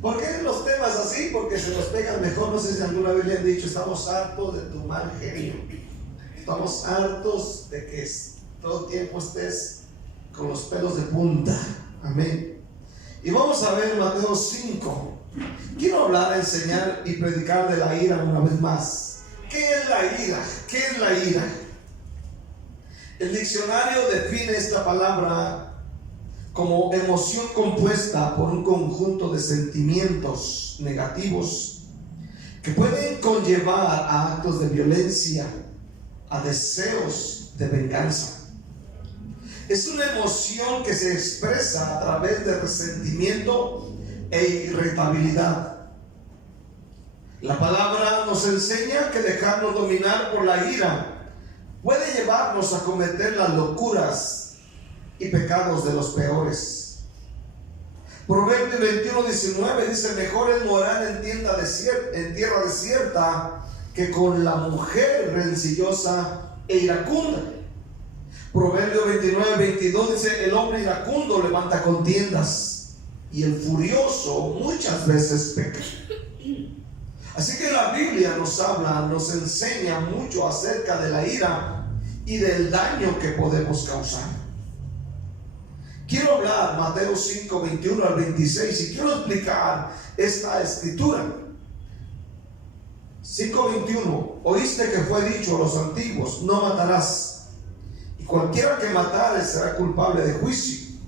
¿Por qué los temas así? Porque se nos pegan mejor. No sé si alguna vez le han dicho: estamos hartos de tu mal genio, estamos hartos de que todo el tiempo estés con los pelos de punta. Amén. Y vamos a ver Mateo 5. Quiero hablar, enseñar y predicar de la ira una vez más. ¿Qué es la ira? ¿Qué es la ira? El diccionario define esta palabra como emoción compuesta por un conjunto de sentimientos negativos que pueden conllevar a actos de violencia, a deseos de venganza. Es una emoción que se expresa a través de resentimiento e irritabilidad. La palabra nos enseña que dejarnos dominar por la ira puede llevarnos a cometer las locuras y pecados de los peores. Proverbios 21:19 dice: mejor es morar en tierra desierta que con la mujer rencillosa e iracunda. Proverbios 29:22 dice: el hombre iracundo levanta contiendas y el furioso muchas veces peca. Así que la Biblia nos enseña mucho acerca de la ira y del daño que podemos causar. Quiero hablar Mateo 5:21 al 26 y quiero explicar esta escritura. 5:21: oíste que fue dicho a los antiguos: no matarás, y cualquiera que matare será culpable de juicio.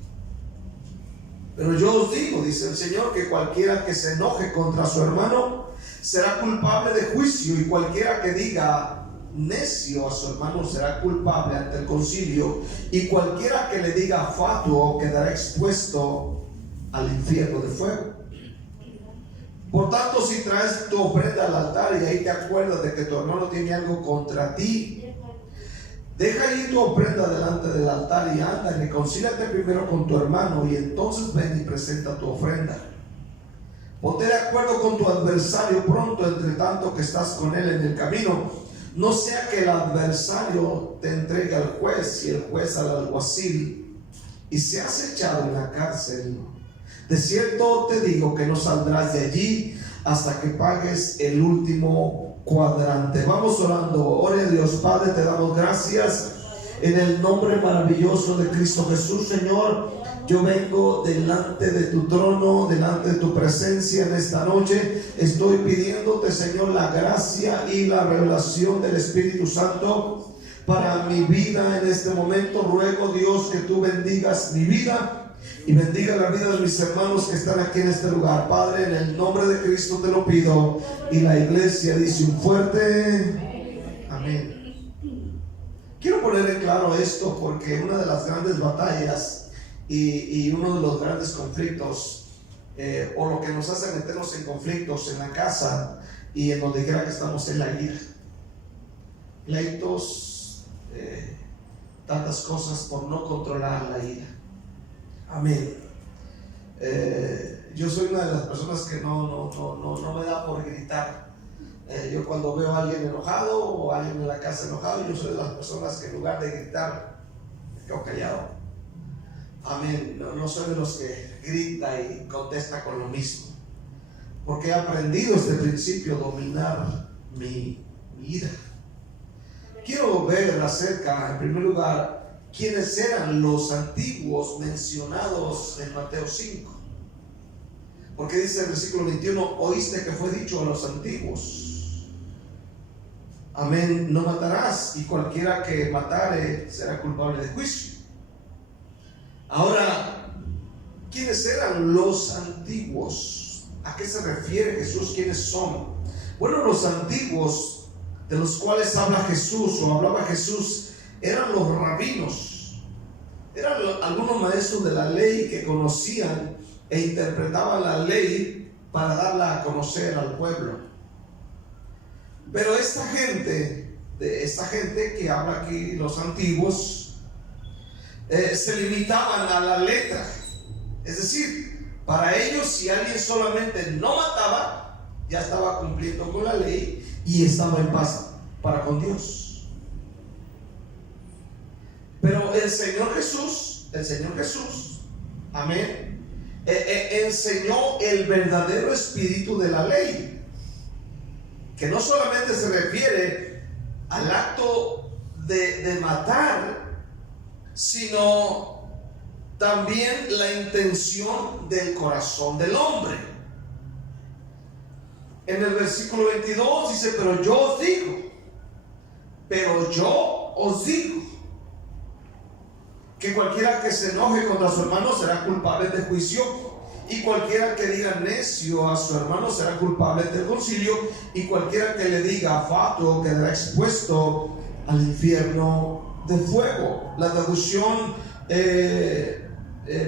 Pero yo os digo, dice el Señor, que cualquiera que se enoje contra su hermano será culpable de juicio, y cualquiera que diga necio a su hermano será culpable ante el concilio, y cualquiera que le diga fatuo quedará expuesto al infierno de fuego. Por tanto, si traes tu ofrenda al altar y ahí te acuerdas de que tu hermano tiene algo contra ti, deja ahí tu ofrenda delante del altar y anda y reconcíliate primero con tu hermano, y entonces ven y presenta tu ofrenda. Ponte de acuerdo con tu adversario pronto, entre tanto que estás con él en el camino. No sea que el adversario te entregue al juez y el juez al alguacil, y seas echado en la cárcel. De cierto te digo que no saldrás de allí hasta que pagues el último cuadrante. Vamos orando. Ore a Dios. Padre, te damos gracias en el nombre maravilloso de Cristo Jesús. Señor, yo vengo delante de tu trono, delante de tu presencia en esta noche. Estoy pidiéndote, Señor, la gracia y la revelación del Espíritu Santo para mi vida en este momento. Ruego, Dios, que tú bendigas mi vida y bendiga la vida de mis hermanos que están aquí en este lugar. Padre, en el nombre de Cristo te lo pido. Y la iglesia dice un fuerte amén. Quiero poner en claro esto porque una de las grandes batallas y uno de los grandes conflictos, o lo que nos hace meternos en conflictos en la casa y en donde quiera que estamos, es la ira. Pleitos, tantas cosas por no controlar la ira. Amén. Yo soy una de las personas que no me da por gritar. Yo cuando veo a alguien enojado o a alguien en la casa enojado, yo soy de las personas que en lugar de gritar me quedo callado. Amén. No soy de los que grita y contesta con lo mismo, porque he aprendido este principio, dominar mi ira. Quiero ver acerca, en primer lugar, quiénes eran los antiguos mencionados en Mateo 5, porque dice en el versículo 21: oíste que fue dicho a los antiguos. Amén. No matarás, y cualquiera que matare será culpable de juicio. Ahora, ¿quiénes eran los antiguos? ¿A qué se refiere Jesús? ¿Quiénes son? Bueno, los antiguos de los cuales habla Jesús o hablaba Jesús eran los rabinos. Eran algunos maestros de la ley que conocían e interpretaban la ley para darla a conocer al pueblo. Pero esta gente que habla aquí, los antiguos, se limitaban a la letra. Es decir, para ellos, si alguien solamente no mataba, ya estaba cumpliendo con la ley y estaba en paz para con Dios. Pero el Señor Jesús, amén, enseñó el verdadero espíritu de la ley, que no solamente se refiere al acto de matar, sino también la intención del corazón del hombre. En el versículo 22 dice, pero yo os digo que cualquiera que se enoje contra su hermano será culpable de juicio, y cualquiera que diga necio a su hermano será culpable del concilio, y cualquiera que le diga fatuo quedará expuesto al infierno de fuego. La traducción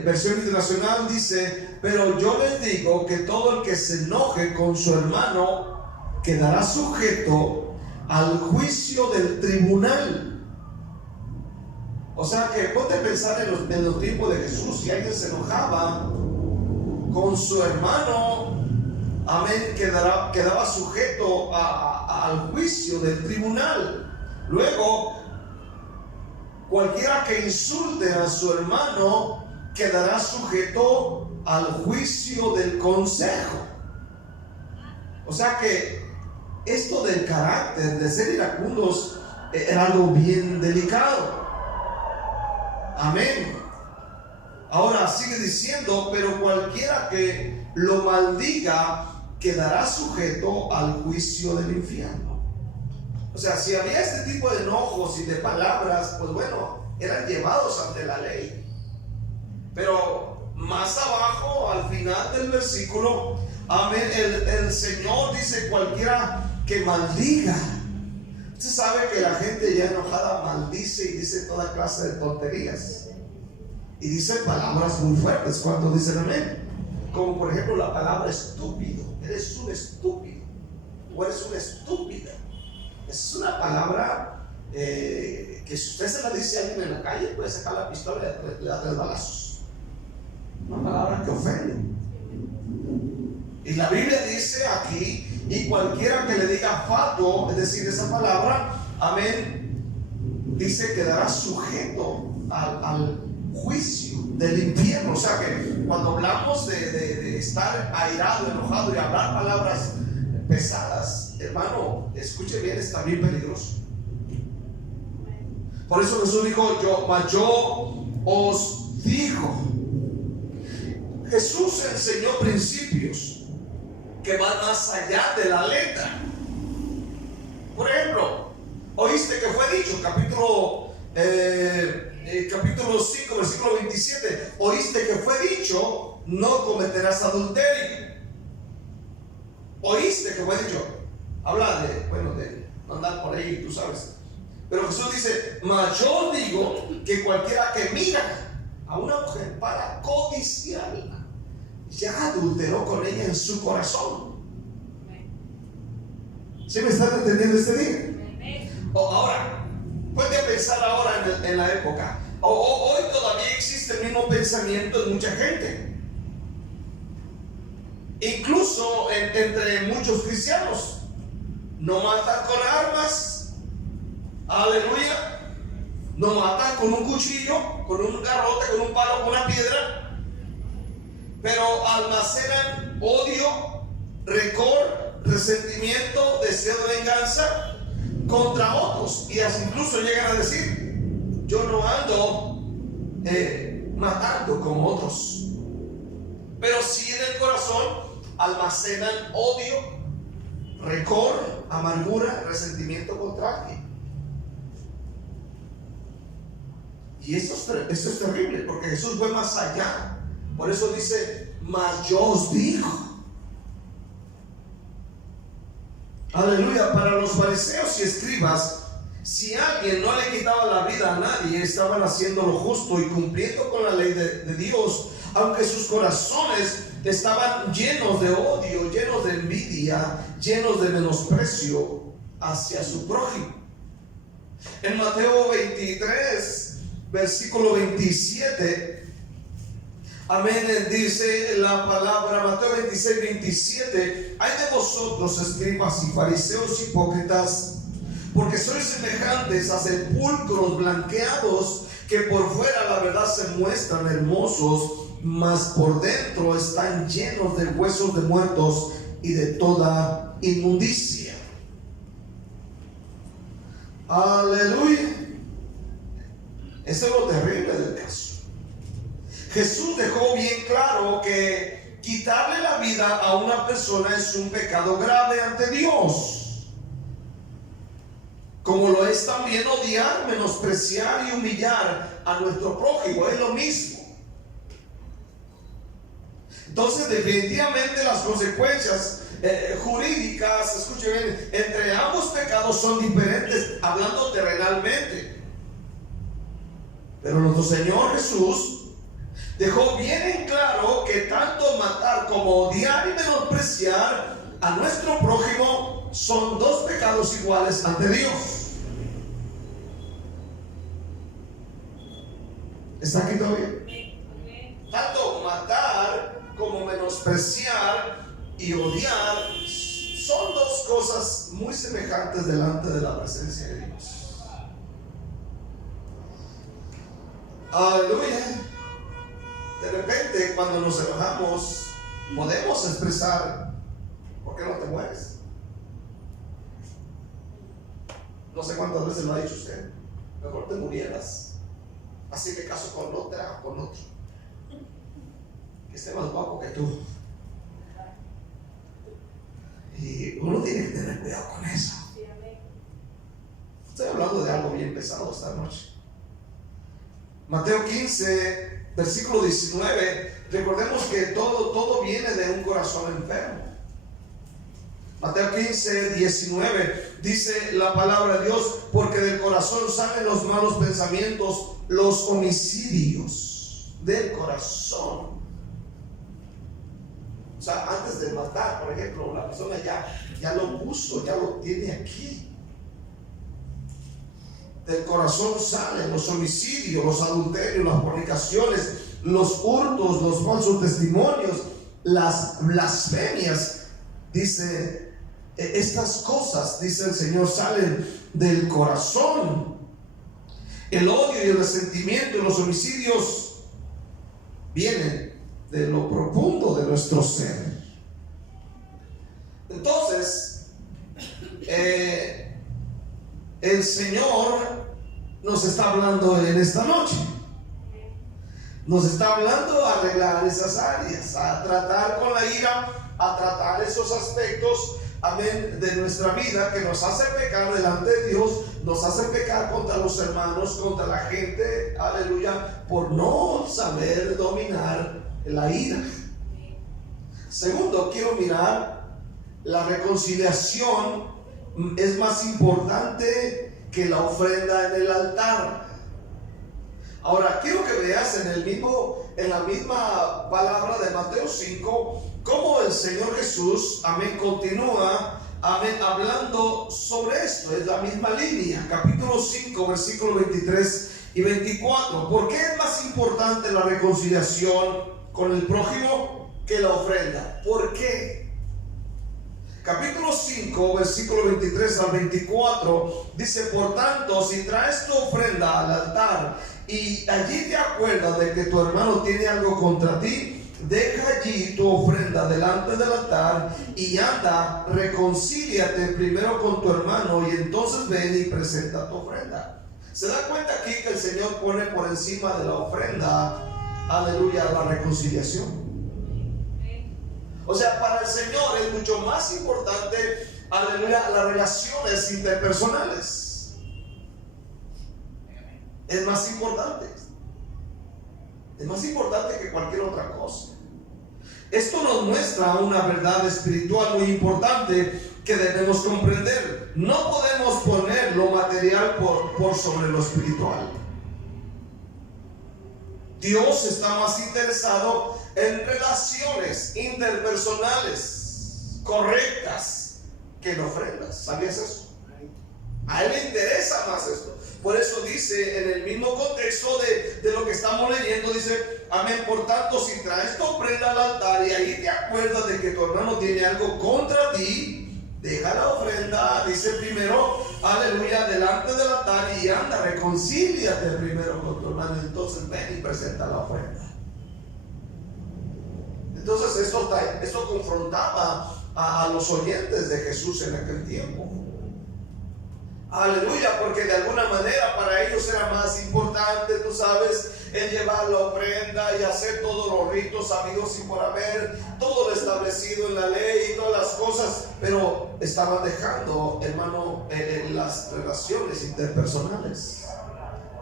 versión internacional dice, pero yo les digo que todo el que se enoje con su hermano quedará sujeto al juicio del tribunal. O sea que ponte a pensar en los tiempos de Jesús. Si alguien se enojaba con su hermano, amén, quedaba sujeto al juicio del tribunal. Luego, cualquiera que insulte a su hermano quedará sujeto al juicio del consejo. O sea que esto del carácter, de ser iracundos, era algo bien delicado. Amén. Ahora sigue diciendo, pero cualquiera que lo maldiga quedará sujeto al juicio del infierno. O sea, si había este tipo de enojos y de palabras, pues bueno, eran llevados ante la ley. Pero más abajo, al final del versículo, amén, el Señor dice, cualquiera que maldiga. Usted sabe que la gente ya enojada maldice y dice toda clase de tonterías. Y dice palabras muy fuertes. ¿Cuántos dicen amén? Como por ejemplo la palabra estúpido. Eres un estúpido. O eres una estúpida. Es una palabra que si usted se la dice a alguien en la calle, puede sacar la pistola y le da 3 balazos. Una palabra que ofende. Y la Biblia dice aquí, y cualquiera que le diga fatuo, es decir, esa palabra, amén, dice quedará sujeto al juicio del infierno. O sea que cuando hablamos de estar airado, enojado y hablar palabras pesadas, hermano, escuche bien, está bien peligroso. Por eso Jesús dijo, yo os digo. Jesús enseñó principios que van más allá de la letra. Por ejemplo, oíste que fue dicho, capítulo 5, versículo 27, oíste que fue dicho, no cometerás adulterio. Oíste que fue dicho, habla de andar por ahí, tú sabes. Pero Jesús dice, mas yo digo que cualquiera que mira a una mujer para codiciarla, ya adulteró con ella en su corazón. ¿Sí me están entendiendo este día? Ahora, puede pensar ahora en la época. Hoy todavía existe el mismo pensamiento en mucha gente. Incluso entre muchos cristianos. No matan con armas. Aleluya. No matan con un cuchillo, con un garrote, con un palo, con una piedra. Pero almacenan odio, rencor, resentimiento, deseo de venganza contra otros. Y así incluso llegan a decir, yo no ando matando como otros. Pero sí en el corazón almacenan odio, rencor, amargura, resentimiento contra alguien. Y esto es terrible, porque Jesús fue más allá. Por eso dice, mas yo os digo. Aleluya. Para los fariseos y escribas, si alguien no le quitaba la vida a nadie, estaban haciendo lo justo y cumpliendo con la ley de Dios, aunque sus corazones estaban llenos de odio, llenos de envidia, llenos de menosprecio hacia su prójimo. En Mateo 23, versículo 27, amén, dice la palabra, Mateo 26, 27, hay de vosotros, escribas y fariseos hipócritas, porque sois semejantes a sepulcros blanqueados, que por fuera la verdad se muestran hermosos, mas por dentro están llenos de huesos de muertos y de toda inmundicia. Aleluya. Eso es lo terrible del caso. Jesús dejó bien claro que quitarle la vida a una persona es un pecado grave ante Dios, como lo es también odiar, menospreciar y humillar a nuestro prójimo. Es lo mismo. Entonces, definitivamente las consecuencias jurídicas, escuchen bien, entre ambos pecados son diferentes, hablando terrenalmente. Pero nuestro Señor Jesús dejó bien en claro que tanto matar como odiar y menospreciar a nuestro prójimo son dos pecados iguales ante Dios. ¿Está aquí todavía? Tanto matar como menospreciar y odiar son dos cosas muy semejantes delante de la presencia de Dios. Aleluya. De repente, cuando nos enojamos, podemos expresar: ¿por qué no te mueres? No sé cuántas veces lo ha dicho usted. Mejor te murieras. Así que caso con otra o con otro que esté más guapo que tú. Y uno tiene que tener cuidado con eso. Estoy hablando de algo bien pesado esta noche. Mateo 15, versículo 19. Recordemos que todo viene de un corazón enfermo. Mateo 15, 19 dice la palabra de Dios: porque del corazón salen los malos pensamientos, los homicidios del corazón. O sea, antes de matar, por ejemplo, la persona ya lo puso, ya lo tiene aquí. Del corazón salen los homicidios, los adulterios, las fornicaciones, los hurtos, los falsos testimonios, las blasfemias. Dice, estas cosas, dice el Señor, salen del corazón. El odio y el resentimiento y los homicidios vienen de lo profundo de nuestro ser. Entonces, el Señor nos está hablando en esta noche. Nos está hablando a arreglar esas áreas, a tratar con la ira, a tratar esos aspectos, amén, de nuestra vida que nos hacen pecar delante de Dios, nos hacen pecar contra los hermanos, contra la gente, aleluya, por no saber dominar la ira. Segundo, quiero mirar la reconciliación. Es más importante que la ofrenda en el altar. Ahora quiero que veas en la misma palabra de Mateo 5 cómo el Señor Jesús, amén, continúa, amén, hablando sobre esto. Es la misma línea, capítulo 5, versículos 23 y 24. ¿Por qué es más importante la reconciliación con el prójimo que la ofrenda? ¿Por qué? Capítulo 5, versículo 23 al 24 dice: por tanto, si traes tu ofrenda al altar y allí te acuerdas de que tu hermano tiene algo contra ti, deja allí tu ofrenda delante del altar y anda, reconcíliate primero con tu hermano y entonces ven y presenta tu ofrenda. ¿Se da cuenta aquí que el Señor pone por encima de la ofrenda, aleluya, la reconciliación? O sea, para el Señor es mucho más importante, aleluya, las relaciones interpersonales. Es más importante. Es más importante que cualquier otra cosa. Esto nos muestra una verdad espiritual muy importante que debemos comprender. No podemos poner lo material por sobre lo espiritual. Dios está más interesado en relaciones interpersonales correctas que en ofrendas. ¿Sabías eso? A Él le interesa más esto. Por eso dice en el mismo contexto de lo que estamos leyendo, dice: amén, por tanto, si traes tu ofrenda al altar y ahí te acuerdas de que tu hermano tiene algo contra ti, deja la ofrenda, dice primero, aleluya, delante del altar y anda, reconcíliate primero con tu hermano, entonces ven y presenta la ofrenda. Entonces esto confrontaba a los oyentes de Jesús en aquel tiempo. Aleluya, porque de alguna manera para ellos era más importante, tú sabes, el llevar la ofrenda y hacer todos los ritos habidos y por haber, todo lo establecido en la ley y todas las cosas, pero estaban dejando, hermano, las relaciones interpersonales.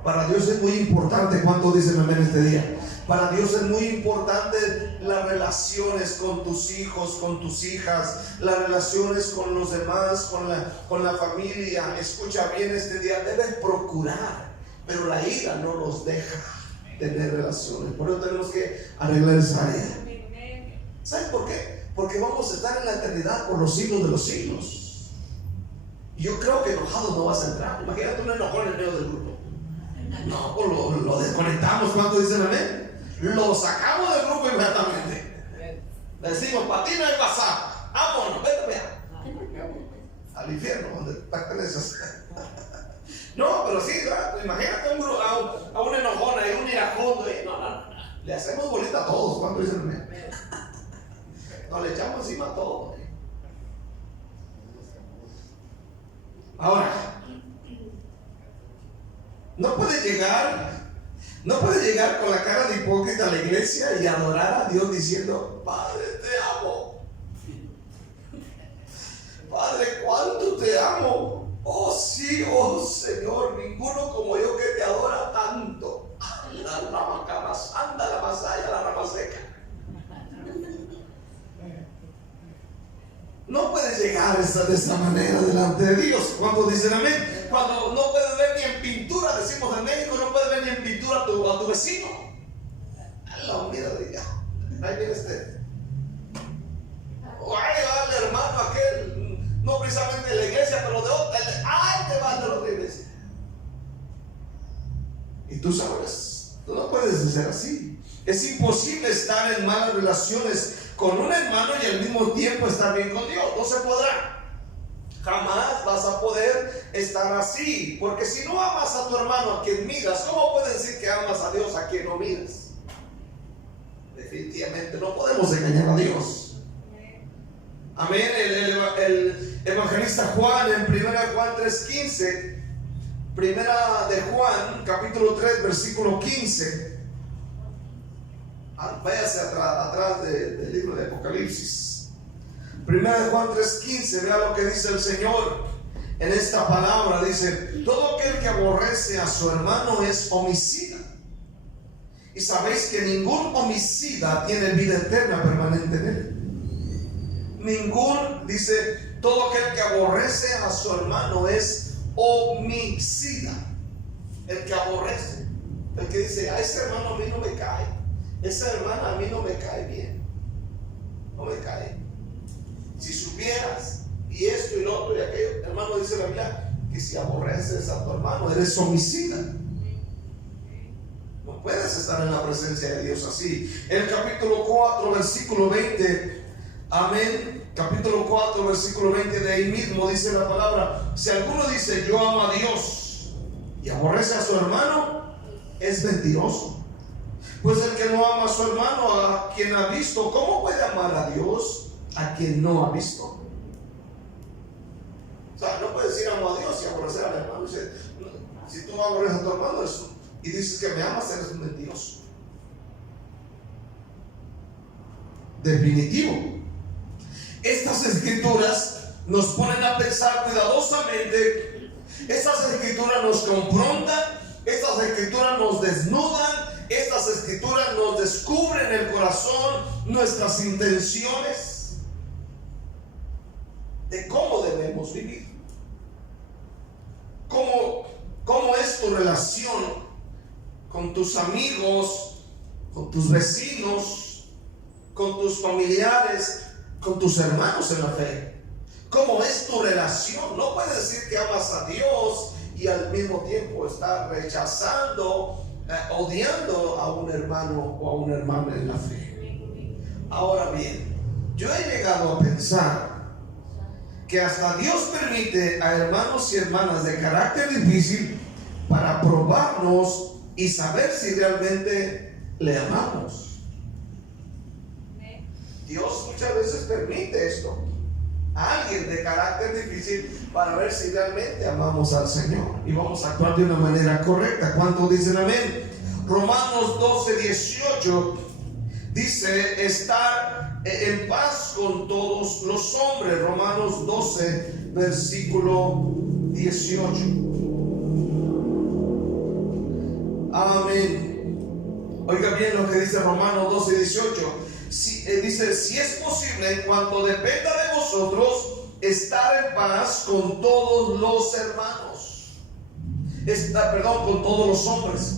Para Dios es muy importante, ¿cuánto dicen amén este día? Para Dios es muy importante las relaciones con tus hijos, con tus hijas, las relaciones con los demás, con la familia. Escucha bien este día, debes procurar, pero la ira no nos deja tener relaciones. Por eso tenemos que arreglar esa área. ¿Sabes por qué? Porque vamos a estar en la eternidad por los siglos de los siglos. Yo creo que enojado no vas a entrar. Imagínate un enojón en medio del grupo. No, pues lo desconectamos. ¿Cuánto dicen amén? Lo sacamos del grupo inmediatamente. Le decimos, para ti no hay WhatsApp, vámonos, vete al infierno donde perteneces. No, pero sí, ¿verdad? Imagínate a un enojón ahí, un iracundo ahí. No, le hacemos bolita a todos. ¿Cuánto dicen amén? Nos le echamos encima a todos. Ahora, no puede llegar con la cara de hipócrita a la iglesia y adorar a Dios diciendo, Padre, te amo. Padre, ¿cuánto te amo? Oh sí, oh Señor, ninguno como yo que te adora tanto. La rama camas, anda la masaya, la rama seca. No puedes llegar de esa manera delante de Dios. ¿Cuántos dicen amén? Cuando no puedes ver ni en pintura, decimos en México, no puedes ver ni en pintura a tu vecino. Mira, ahí viene este. Ahí va el hermano aquel, no precisamente de la iglesia, pero de otra. Ahí te va de la otra iglesia. Y tú sabes, tú no puedes ser así. Es imposible estar en malas relaciones con un hermano y al mismo tiempo estar bien con Dios. No se podrá. Jamás vas a poder estar así, porque si no amas a tu hermano a quien miras, ¿cómo puedes decir que amas a Dios a quien no miras? Definitivamente no podemos engañar a Dios. Amén. El evangelista Juan en 1 Juan 3:15, primera de Juan capítulo 3 versículo 15. Váyase atrás del libro de Apocalipsis. 1 Juan 3:15, vea lo que dice el Señor en esta palabra. Dice, todo aquel que aborrece a su hermano es homicida. Y sabéis que ningún homicida tiene vida eterna permanente en él. Dice, todo aquel que aborrece a su hermano es homicida. El que aborrece, el que dice, a ese hermano a mí no me cae, esa hermana a mí no me cae bien, no me cae. Si supieras, y esto y lo otro y aquello, hermano, dice la Biblia, que si aborreces a tu hermano, eres homicida. No puedes estar en la presencia de Dios así. En el capítulo 4, versículo 20, amén, capítulo 4, versículo 20, de ahí mismo dice la palabra, si alguno dice, yo amo a Dios, y aborrece a su hermano, es mentiroso. Pues el que no ama a su hermano, a quien ha visto, ¿cómo puede amar a Dios a quien no ha visto? O sea, no puedes decir amo a Dios y aborrecer al hermano. Si tú no aborreces a tu hermano y dices que me amas, eres un mentiroso. Definitivo. Estas escrituras nos ponen a pensar cuidadosamente. Estas escrituras nos confrontan. Estas escrituras nos desnudan. Estas escrituras nos descubren el corazón, nuestras intenciones de cómo debemos vivir. ¿Cómo es tu relación con tus amigos, con tus vecinos, con tus familiares, con tus hermanos en la fe? ¿Cómo es tu relación? No puedes decir que amas a Dios y al mismo tiempo estar rechazando, odiando a un hermano o a una hermana en la fe. Ahora bien, yo he llegado a pensar que hasta Dios permite a hermanos y hermanas de carácter difícil para probarnos y saber si realmente le amamos. Dios muchas veces permite esto a alguien de carácter difícil para ver si realmente amamos al Señor y vamos a actuar de una manera correcta. ¿Cuántos dicen amén? Romanos 12:18 dice estar en paz con todos los hombres. Romanos 12, versículo 18. Amén. Oiga bien lo que dice Romanos 12:18. Dice, si es posible, en cuanto dependa de vosotros, estar en paz con todos los hermanos. Con todos los hombres.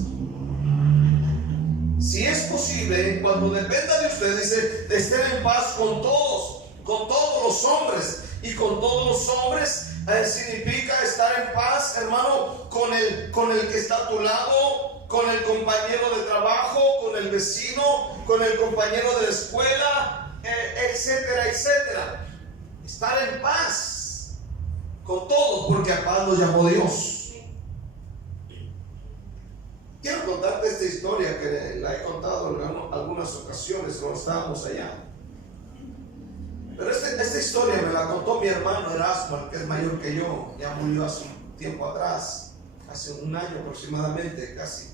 Si es posible, en cuanto dependa de ustedes, dice, de estar en paz con todos los hombres. Y con todos los hombres significa estar en paz, hermano, con el que está a tu lado, con el compañero de trabajo, con el vecino, con el compañero de la escuela, etcétera, etcétera. Estar en paz con todos, porque a paz nos llamó Dios. Quiero contarte esta historia que la he contado en algunas ocasiones cuando estábamos allá. Pero esta historia me la contó mi hermano Erasmo, que es mayor que yo. Ya murió hace un tiempo atrás, hace un año aproximadamente, casi.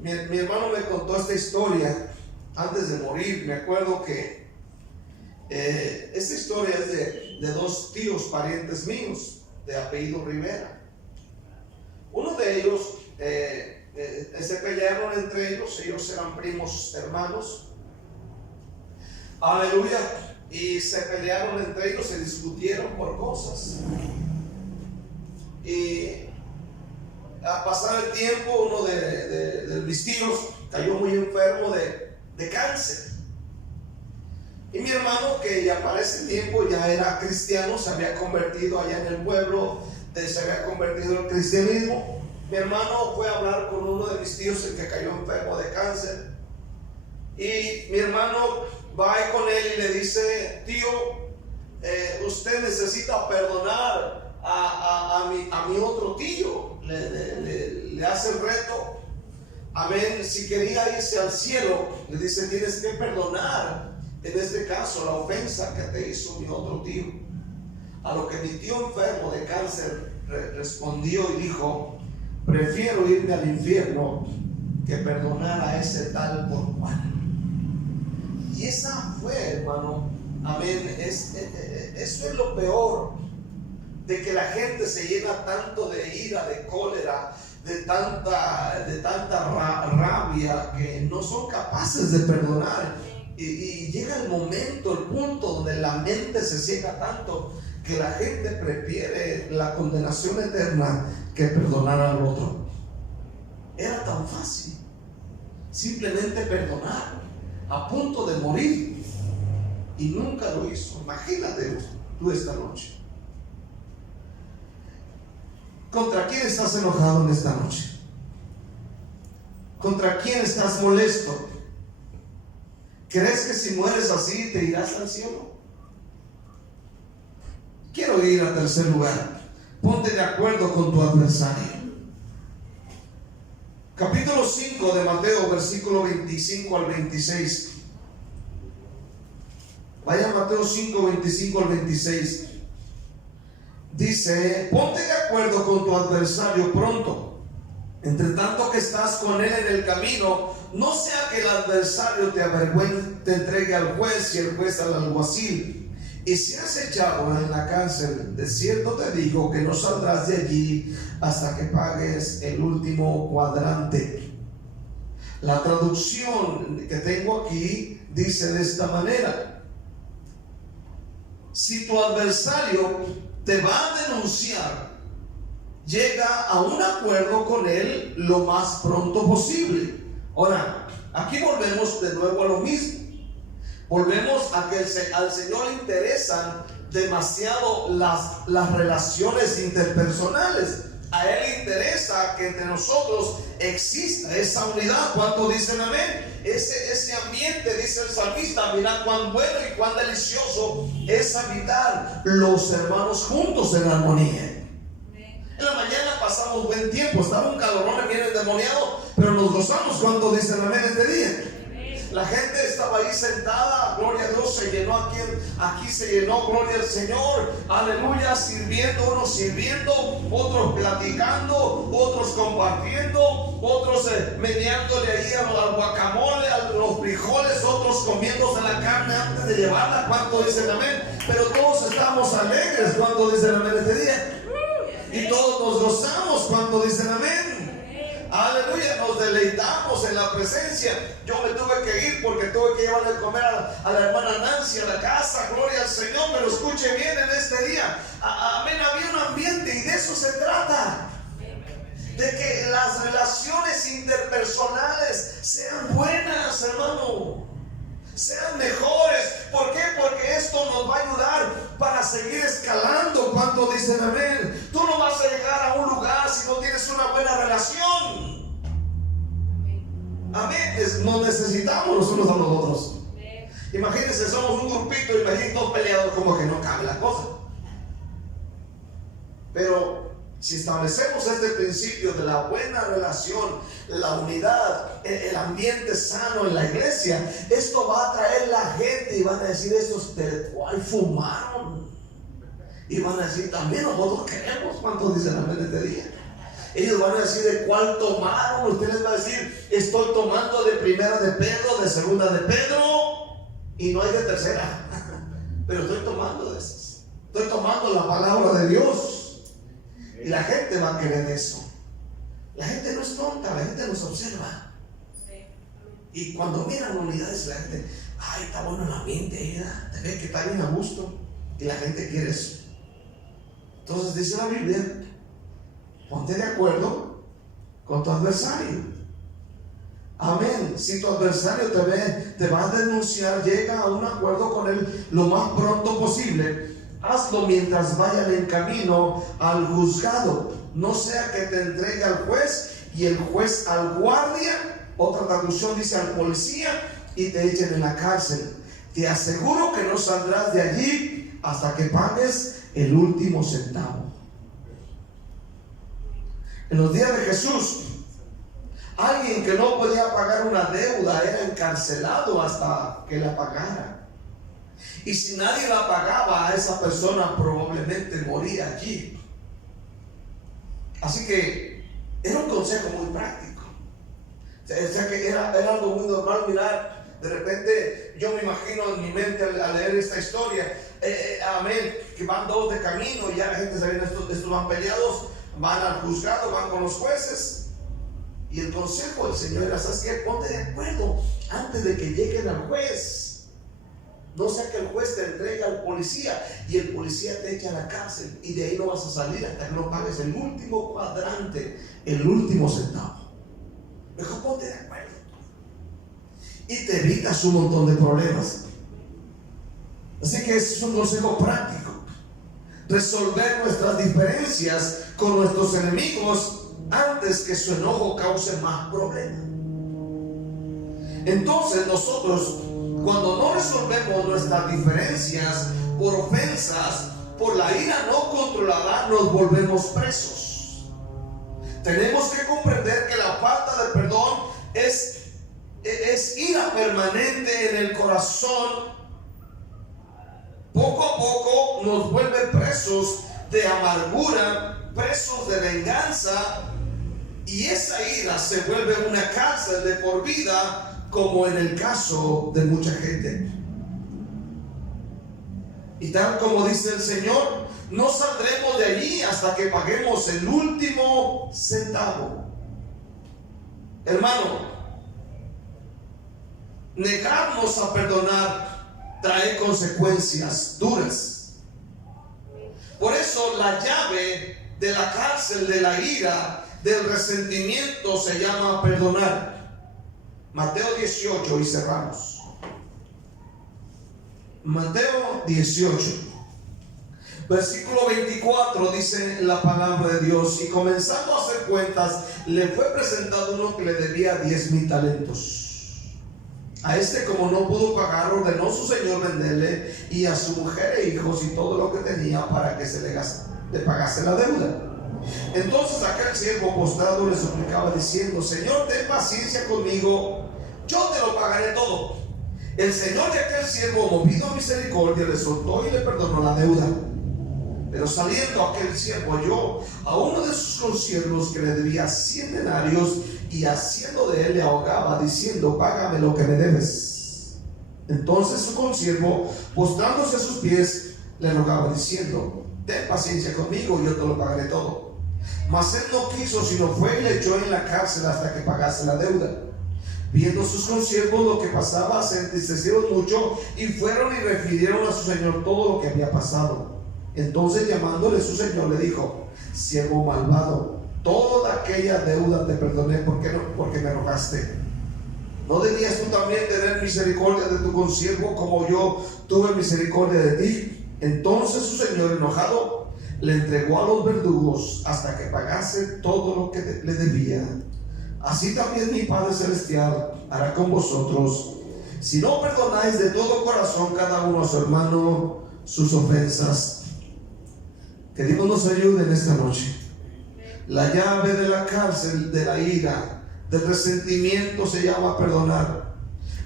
Mi hermano me contó esta historia antes de morir. Me acuerdo que esta historia es de dos tíos parientes míos de apellido Rivera. Uno de ellos se pelearon entre ellos eran primos hermanos. Aleluya. Y se pelearon entre ellos, se discutieron por cosas. Y a pasar el tiempo, uno de mis tíos cayó muy enfermo de cáncer. Y mi hermano, que ya para ese tiempo ya era cristiano, se había convertido allá en el pueblo, se había convertido al cristianismo. Mi hermano fue a hablar con uno de mis tíos, el que cayó enfermo de cáncer. Y mi hermano va ahí con él y le dice, tío, usted necesita perdonar a mi otro tío. Le hace el reto. Amén. Si quería irse al cielo, le dice, tienes que perdonar, en este caso, la ofensa que te hizo mi otro tío. A lo que mi tío enfermo de cáncer respondió y dijo, prefiero irme al infierno que perdonar a ese tal por cual. Y esa fue, hermano, amén, eso es lo peor, de que la gente se llena tanto de ira, de cólera, de tanta rabia, que no son capaces de perdonar. Y llega el momento, el punto donde la mente se ciega tanto, que la gente prefiere la condenación eterna que perdonar al otro. Era tan fácil, simplemente perdonar, a punto de morir, y nunca lo hizo. Imagínate tú esta noche. ¿Contra quién estás enojado en esta noche? ¿Contra quién estás molesto? ¿Crees que si mueres así te irás al cielo? Quiero ir al tercer lugar. Ponte de acuerdo con tu adversario. Capítulo 5 de Mateo, versículo 25 al 26. Vaya a Mateo 5, 25 al 26. Dice, ponte de acuerdo con tu adversario pronto, entre tanto que estás con él en el camino, no sea que el adversario te avergüence, te entregue al juez y el juez al alguacil. Y si has echado en la cárcel, de cierto te digo que no saldrás de allí hasta que pagues el último cuadrante. La traducción que tengo aquí dice de esta manera: si tu adversario te va a denunciar, llega a un acuerdo con él lo más pronto posible. Ahora, aquí volvemos de nuevo a lo mismo. Volvemos a que al Señor le interesan demasiado las relaciones interpersonales. A Él le interesa que entre nosotros exista esa unidad. ¿Cuántos dicen amén? Ese ambiente, dice el salmista, mira cuán bueno y cuán delicioso es habitar los hermanos juntos en armonía. En la mañana pasamos buen tiempo, estaba un calorón bien endemoniado, pero nos gozamos. ¿Cuántos dicen amén este día? La gente estaba ahí sentada, gloria a Dios, se llenó aquí se llenó, gloria al Señor, aleluya, sirviendo, unos sirviendo, otros platicando, otros compartiendo, otros meneándole ahí al guacamole, a los frijoles, otros comiéndose la carne antes de llevarla. ¿Cuánto dicen amén? Pero todos estamos alegres cuando dicen amén este día. Y todos nos gozamos cuando dicen amén. Aleluya, nos deleitamos en la presencia. Yo me tuve que ir porque tuve que llevarle a comer a la hermana Nancy a la casa, gloria al Señor. Pero escuche bien en este día, amén, había un ambiente y de eso se trata. De que las relaciones interpersonales sean buenas, hermano, sean mejores. ¿Por qué? Porque esto nos va a ayudar para seguir escalando. ¿Cuánto dicen amén? Tú no vas a llegar a un lugar si no tienes una buena relación. Amén. Nos necesitamos los unos a los otros. Imagínense, somos un grupito, imagínense todos peleados, como que no cabe la cosa. Pero si establecemos este principio de la buena relación, la unidad, el ambiente sano en la iglesia, esto va a atraer la gente y van a decir: estos de cuál fumaron. Y van a decir: también nosotros queremos. ¿Cuántos dicen amén este día? Ellos van a decir: de cuál tomaron. Usted les va a decir: estoy tomando de primera de Pedro, de segunda de Pedro, y no hay de tercera. Pero estoy tomando de esas. Estoy tomando la palabra de Dios. Y la gente va a querer eso. La gente no es tonta, la gente nos observa. Y cuando miran unidades, la gente: ay, está bueno el ambiente, mira, te ve que está bien a gusto. Y la gente quiere eso. Entonces dice la Biblia: ponte de acuerdo con tu adversario. Amén. Si tu adversario te va a denunciar, llega a un acuerdo con él lo más pronto posible. Hazlo mientras vayan en camino al juzgado. No sea que te entregue al juez y el juez al guardia. Otra traducción dice al policía, y te echen en la cárcel. Te aseguro que no saldrás de allí hasta que pagues el último centavo. En los días de Jesús, alguien que no podía pagar una deuda era encarcelado hasta que la pagara. Y si nadie la pagaba, a esa persona probablemente moría allí. Así que era un consejo muy práctico. O sea que era algo muy normal. Mirar, de repente yo me imagino en mi mente al leer esta historia, amén, que van dos de camino y ya la gente sabe: estos van peleados, van al juzgado, van con los jueces. Y el consejo del Señor era: ¿sabes qué? Ponte de acuerdo antes de que lleguen al juez. No sea que el juez te entregue al policía y el policía te eche a la cárcel y de ahí no vas a salir hasta que no pagues el último cuadrante, el último centavo. Mejor ponte de acuerdo y te evitas un montón de problemas. Así que ese es un consejo práctico: resolver nuestras diferencias con nuestros enemigos antes que su enojo cause más problemas. Entonces nosotros, cuando no resolvemos nuestras diferencias por ofensas, por la ira no controlada, nos volvemos presos. Tenemos que comprender que la falta de perdón es ira permanente en el corazón. Poco a poco nos vuelve presos de amargura, presos de venganza, y esa ira se vuelve una cárcel de por vida, como en el caso de mucha gente. Y tal como dice el Señor, no saldremos de allí hasta que paguemos el último centavo. Hermano, negarnos a perdonar trae consecuencias duras. Por eso la llave de la cárcel de la ira, del resentimiento, se llama perdonar. Mateo 18, y cerramos. Mateo 18, versículo 24, dice la palabra de Dios: y comenzando a hacer cuentas, le fue presentado uno que le debía 10,000 talentos. A este, como no pudo pagar, ordenó su señor venderle, y a su mujer e hijos y todo lo que tenía, para que se le pagase la deuda. Entonces aquel siervo postrado le suplicaba diciendo: Señor, ten paciencia conmigo, yo te lo pagaré todo. El señor de aquel siervo, movido a misericordia, le soltó y le perdonó la deuda. Pero saliendo aquel siervo halló a uno de sus consiervos que le debía 100 denarios, y haciendo de él le ahogaba, diciendo: págame lo que me debes. Entonces su consiervo, postrándose a sus pies, le rogaba, diciendo: ten paciencia conmigo, yo te lo pagaré todo. Mas él no quiso, sino fue y le echó en la cárcel hasta que pagase la deuda. Viendo sus consiervos lo que pasaba, se entristecieron mucho, y fueron y refirieron a su señor todo lo que había pasado. Entonces, llamándole su señor, le dijo: siervo malvado, toda aquella deuda te perdoné porque me rogaste. ¿No debías tú también tener misericordia de tu consiervo como yo tuve misericordia de ti? Entonces su señor, enojado, le entregó a los verdugos hasta que pagase todo lo que le debía. Así también mi Padre Celestial hará con vosotros, si no perdonáis de todo corazón cada uno a su hermano sus ofensas. Que Dios nos ayude en esta noche. La llave de la cárcel, de la ira, del resentimiento, se llama perdonar.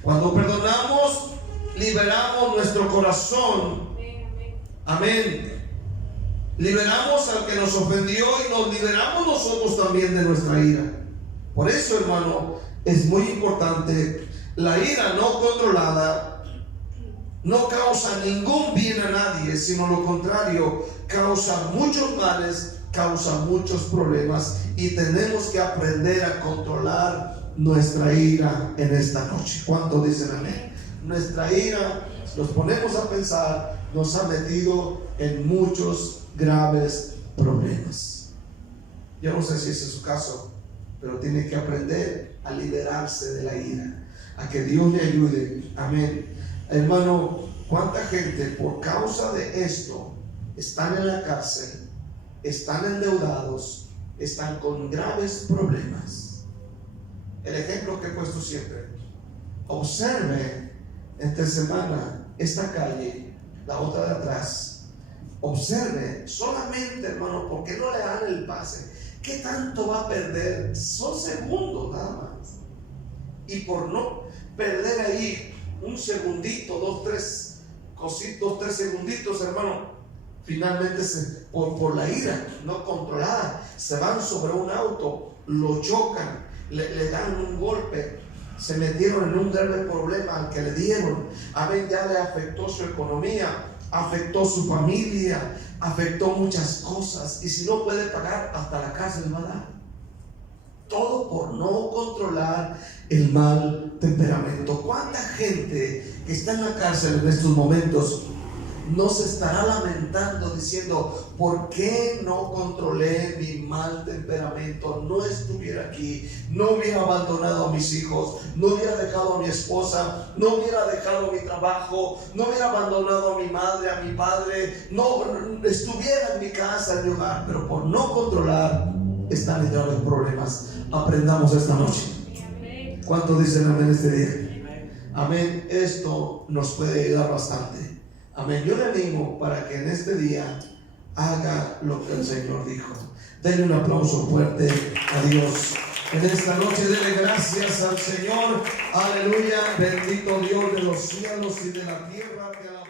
Cuando perdonamos, liberamos nuestro corazón. Amén. Liberamos al que nos ofendió y nos liberamos nosotros también de nuestra ira. Por eso, hermano, es muy importante. La ira no controlada no causa ningún bien a nadie, sino lo contrario, causa muchos males, causa muchos problemas, y tenemos que aprender a controlar nuestra ira en esta noche. ¿Cuántos dicen amén? Nuestra ira, si nos ponemos a pensar, nos ha metido en muchos graves problemas. Yo no sé si ese es su caso, pero tiene que aprender a liberarse de la ira, a que Dios le ayude. Amén. Hermano, ¿cuánta gente por causa de esto están en la cárcel, están endeudados, están con graves problemas? El ejemplo que he puesto siempre: observe entre semana esta calle, la otra de atrás. Observe solamente, hermano, porque no le dan el pase. ¿Qué tanto va a perder? Son segundos nada más. Y por no perder ahí un segundito, dos, tres segunditos, hermano, finalmente por la ira no controlada, se van sobre un auto, lo chocan, le dan un golpe, se metieron en un grave problema al que le dieron. Amén. Ya le afectó su economía, afectó su familia, afectó muchas cosas, y si no puede pagar, hasta la cárcel va a dar. Todo por no controlar el mal temperamento. ¿Cuánta gente que está en la cárcel en estos momentos no se estará lamentando diciendo: ¿por qué no controlé mi mal temperamento? No estuviera aquí, no hubiera abandonado a mis hijos, no hubiera dejado a mi esposa, no hubiera dejado mi trabajo, no hubiera abandonado a mi madre, a mi padre, no estuviera en mi casa, en mi hogar, pero por no controlar están en graves problemas. Aprendamos esta noche. ¿Cuántos dicen amén este día? Amén. Esto nos puede ayudar bastante. Amén. Yo le animo para que en este día haga lo que el Señor dijo. Denle un aplauso fuerte a Dios. En esta noche dele gracias al Señor. Aleluya. Bendito Dios de los cielos y de la tierra. Te alabamos.